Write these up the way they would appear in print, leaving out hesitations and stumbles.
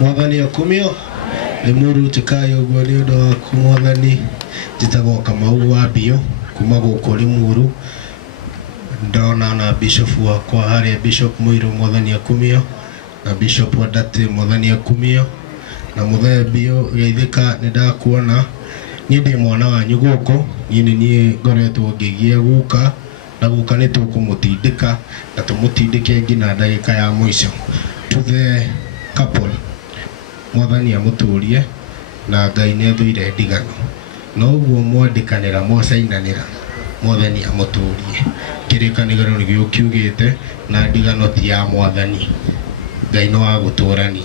Mwathani akumio limuru tikayo gwani ndo kumwathani jitago Kamau wa bio kuma guko limuru ndona na bishop wa kwa hali bishop Muiru Mwathani akumio na bishop Wadate Mwathani akumio na muthe bio geithika nindakuona ni ndi mwana wa nyuguko ni ngoretwo ngigie guka na guka ni tukumutindika na tumutindike ngina ndagika ya mwisho. To the couple, Mwathani amuturie na Ngai ni athuire ndigano no uguo mwandikanira mwacainanira Mwathani amuturie kirikanigano ni giukiugite na ndigano ti ya Mwathani Ngai no aguturania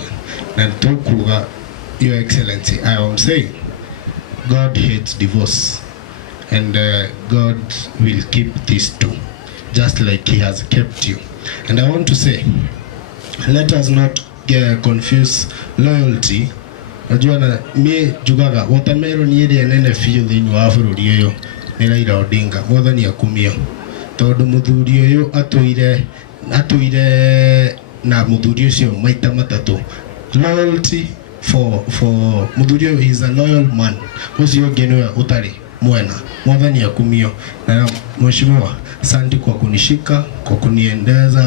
na tukuga Your Excellency, I am saying God hates divorce and God will keep these two just like he has kept you. And I want to say, let us not confuse loyalty. Najua na mie jugaga watermelon yede nene fiyo thini wa bururi uyu ni Raila Odinga Mwathani akumio tondu muthuri uyu atuire na muthuri ucio maita matatu. Loyalty for muthuri uyu is a loyal man ucio genwe utari mwena Mwathani akumio. Na mheshimiwa, asante kwa kunishika, kwa kuniendeza,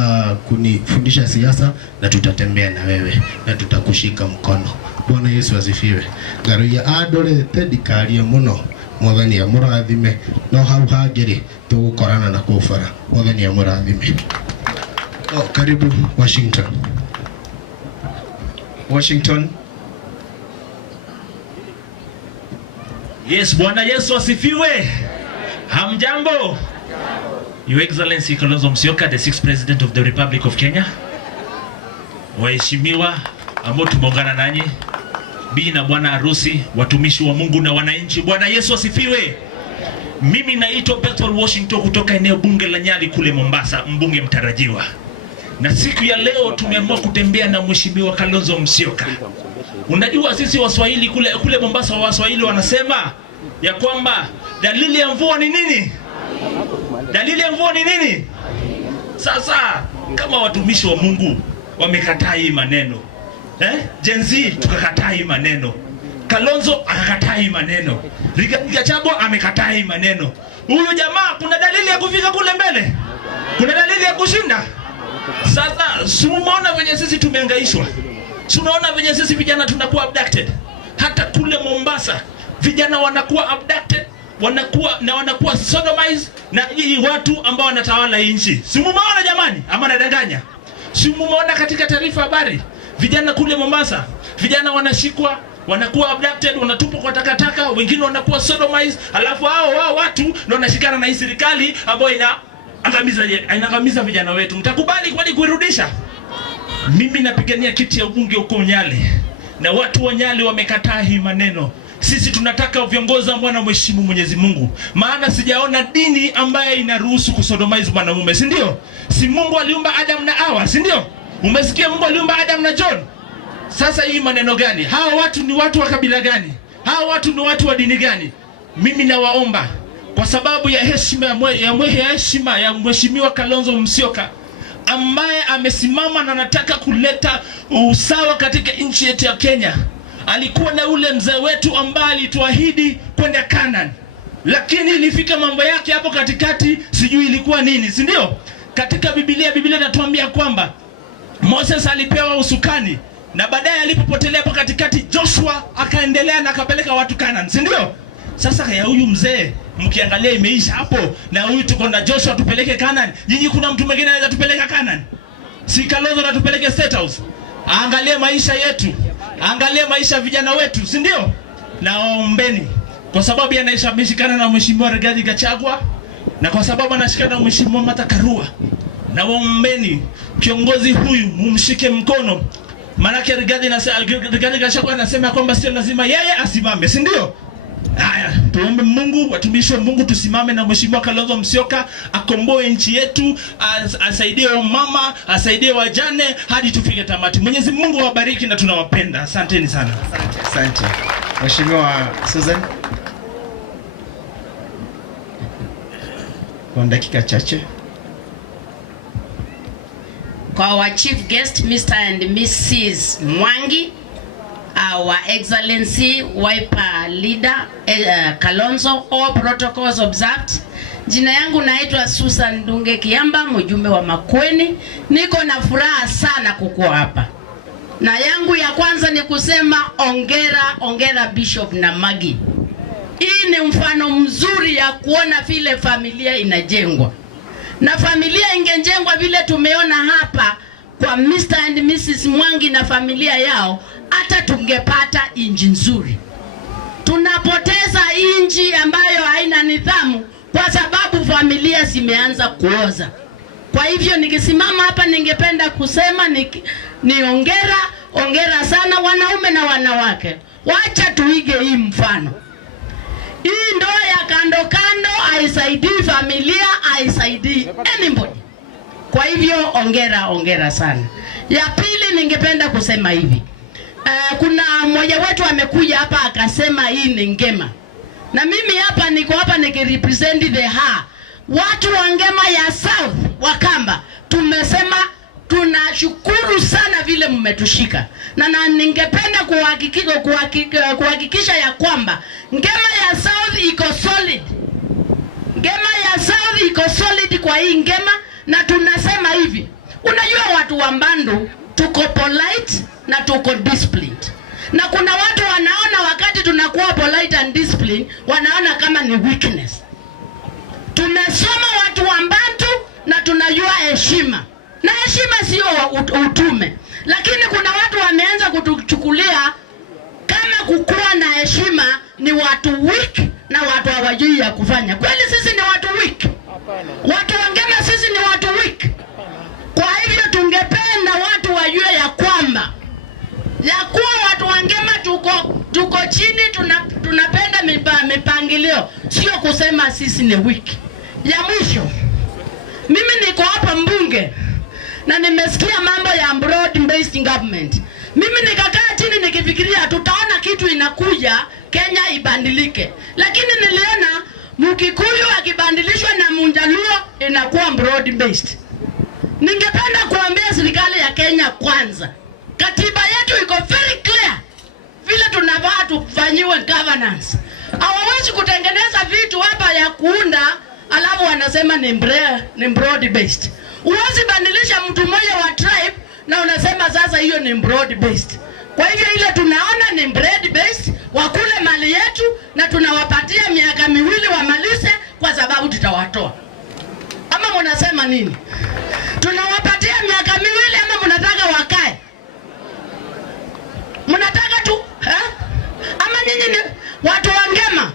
kunifundisha siasa na tutatembea na wewe na tutakushika mkono. Bwana Yesu asifiwe. Garuya adore tedikaria muno Mwathani amurathime no hau hangiri tugukorana na kufara. Mwathani amurathime. Karibu Washington. Yes, Bwana Yesu asifiwe. Hamjambo. Your Excellency Kalonzo Musyoka, the 6th President of the Republic of Kenya. Waheshimiwa ambao tumeungana nanyi, bi na bwana harusi, watumishi wa Mungu na wananchi, Bwana Yesu asifiwe. Mimi naitwa Bethel Washington kutoka eneo bunge la Nyali kule Mombasa, mbunge mtarajiwa. Na siku ya leo tumeamua kutembea na Mheshimiwa Kalonzo Musyoka. Unajua sisi Waswahili kule Mombasa, Waswahili wanasema ya kwamba dalili ya mvua ni nini? Dalili ya mvua ni nini? Sasa kama watumishi wa Mungu wamekataa hii maneno, Gen Z tukakataa hii maneno, Kalonzo akakataa hii maneno, Gachagua amekataa hii maneno, huyu jamaa kuna dalili ya kufika kule mbele? Kuna dalili ya kushinda? Sasa simuona venye sisi tumehangaishwa, tunaona venye sisi vijana tunakuwa abducted. Hata kule Mombasa vijana wanakuwa abducted, wanakuwa sodomized na hii watu ambao wanatawala nchi. Simuona jamani, ama nadanganya? Simuona katika taarifa habari vijana kule Mombasa, vijana wanashikwa, wanakuwa abducted, wanatupwa kwa takataka, wengine wanakuwa sodomized, alafu hao watu ndio wanashikana na hii serikali ambayo inaangamiza vijana wetu. Mtakubali kwani kuirudisha? Mimi napigania kiti ya ubunge huko Nyali na watu wa Nyali wamekataa hii maneno. Sisi tunataka viongozi ambao wanamheshimu Mwenyezi Mungu. Maana sijaona dini ambaye inaruhusu kusodomize mwanamume, si ndio? Si Mungu aliumba Adam na Hawa, si ndio? Umesikia Mungu aliumba Adam na John? Sasa hii maneno gani? Hawa watu ni watu wa kabila gani? Hawa watu ni watu wa dini gani? Mimi nawaomba kwa sababu ya heshima ya Mheshimiwa Kalonzo Musyoka ambaye amesimama na anataka kuleta usawa katika nchi yetu ya Kenya. Alikuwa na ule mzee wetu ambaye alituahidi kwenda Canaan, lakini ilifika mambo yake hapo katikati, sijui ilikuwa nini, si ndio? Katika Biblia inatuambia kwamba Moses alipewa usukani na baadaye alipopotelea hapo katikati Joshua akaendelea na akapeleka watu Canaan, si ndio? Sasa ya huyu mzee mkiangalia imeisha hapo, na huyu tuko na Joshua tupeleke Canaan. Nyinyi kuna mtu mwingine anaweza tupeleka Canaan? Si Kalonzo na tupeleke State House? Angalia maisha yetu, angalia maisha vijana wetu, si ndio? Na waombeni kwa sababu anashikana na Mheshimiwa Rigathi Gachagua na kwa sababu anashikana na Mheshimiwa Martha Karua. Na waombeni kiongozi huyu mumshike mkono. Maana Rigathi Gachagua anasema kwamba sio lazima yeye asimame, si ndio? Haya, tuombe Mungu, watumishi wa Mungu tusimame na Mheshimiwa Kalonzo Musyoka akomboe nchi yetu, asaidie wamama, asaidie wajane hadi tufike tamati. Mwenyezi Mungu awabariki na tunawapenda. Asanteni sana. Asante. Mheshimiwa Susan, kwa dakika chache. Kwa our chief guest Mr. and Mrs. Mwangi, our Excellency Wiper Leader Kalonzo, all protocols observed. Jina yangu naitwa Susan Ndunge Kiamba, mjumbe wa Makueni. Niko na furaha sana kukuwa hapa. Na yangu ya kwanza ni kusema ongera Bishop Namagi. Hii ni mfano mzuri ya kuona vile familia inajengwa. Na familia ingejengwa vile tumeona hapa kwa Mr. and Mrs. Mwangi na familia yao, hata tungepata inji nzuri. Tunapoteza inji ambayo haina nidhamu kwa sababu familia zimeanza kuoza. Kwa hivyo nikisimama hapa ningependa kusema ni ongera sana wanaume na wanawake. Wacha tuige hii mfano. Hii ndoa ya kando haisaidii familia, haisaidii anybody. Kwa hivyo ongera sana. Ya pili ningependa kusema hivi. Kuna mmoja wetu amekuja hapa akasema hii ni ngema. Na mimi hapa niko hapa nikirepresent the ha. Watu wa Ngema ya South Wakamba tumesema tunashukuru sana vile mmetushika. Na ningependa kuhakikisha ya kwamba Ngema ya South iko solid. Ngema ya South iko solid kwa hii ngema, na tunasema hivi. Unajua watu wa Mbandu tuko polite na tuko disciplined. Na kuna watu wanaona wakati tunakuwa polite and disciplined, wanaona kama ni weakness. Tumesoma watu wa Mbandu na tunajua heshima. Na heshima sio utume. Lakini kuna watu wameanza kutuchukulia kama kukuwa na heshima ni watu weak na watu hawajui ya kufanya. Kweli sisi ni watu weak? Watu wa Ngema sisi ni watu weak? Kwa hivyo tungependa watu wajue ya kwamba watu wa Ngema tuko chini, tunapenda mipangilio, sio kusema sisi ni weak. Ya mwisho, mimi niko hapa mbunge na nimesikia mambo ya broad based government. Mimi nikakaa chini nikifikiria tutaona kitu inakuja Kenya ibadilike. Lakini niliona Mkikuyu akibadilishwa na Mjaluo inakuwa broad based. Ningependa kuambia serikali ya Kenya kwanza, katiba yetu iko very clear vile tunavaa tufanyiwe governance. Hawawezi kutengeneza vitu hapa ya kuunda alafu wanasema ni broad based. Uwezi badilisha mtu mmoja wa tribe na unasema sasa hiyo ni broad based. Kwa hivyo ile tunaona ni broad based, wakule mali yetu na tunawapatia miaka 2 wamalize kwa sababu tutawatoa. Ama mnasema nini? Tunawapatia miaka 2 ama mnataka wakae? Mnataka tu ama nyinyi ni watu wa Ngema?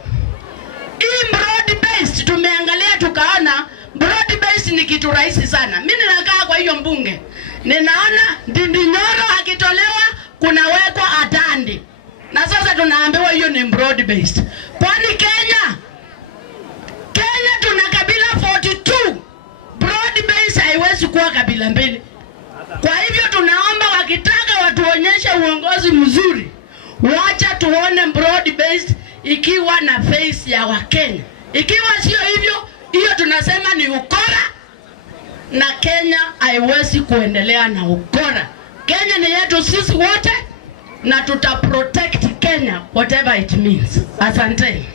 Hii broad based tumeangalia tukaona broad based ni kitu rahisi sana. Mimi ninakaa kwa hiyo mbunge, ninaona Ndindi Nyoro akitolewa kunawekwa Atandi. Na sasa tunaambiwa hiyo ni broad based. Kwani Kenya tuna kabila 42. Broad based haiwezi kuwa kabila mbili. Kwa hivyo tunaomba wakitaka watuonyeshe uongozi mzuri, wacha tuone broad based ikiwa na face ya Wakenya. Ikiwa sio hivyo, hiyo tunasema ni ukora, na Kenya haiwezi kuendelea na ukora. Kenya ni yetu sisi wote na tuta protect Kenya whatever it means. Asante.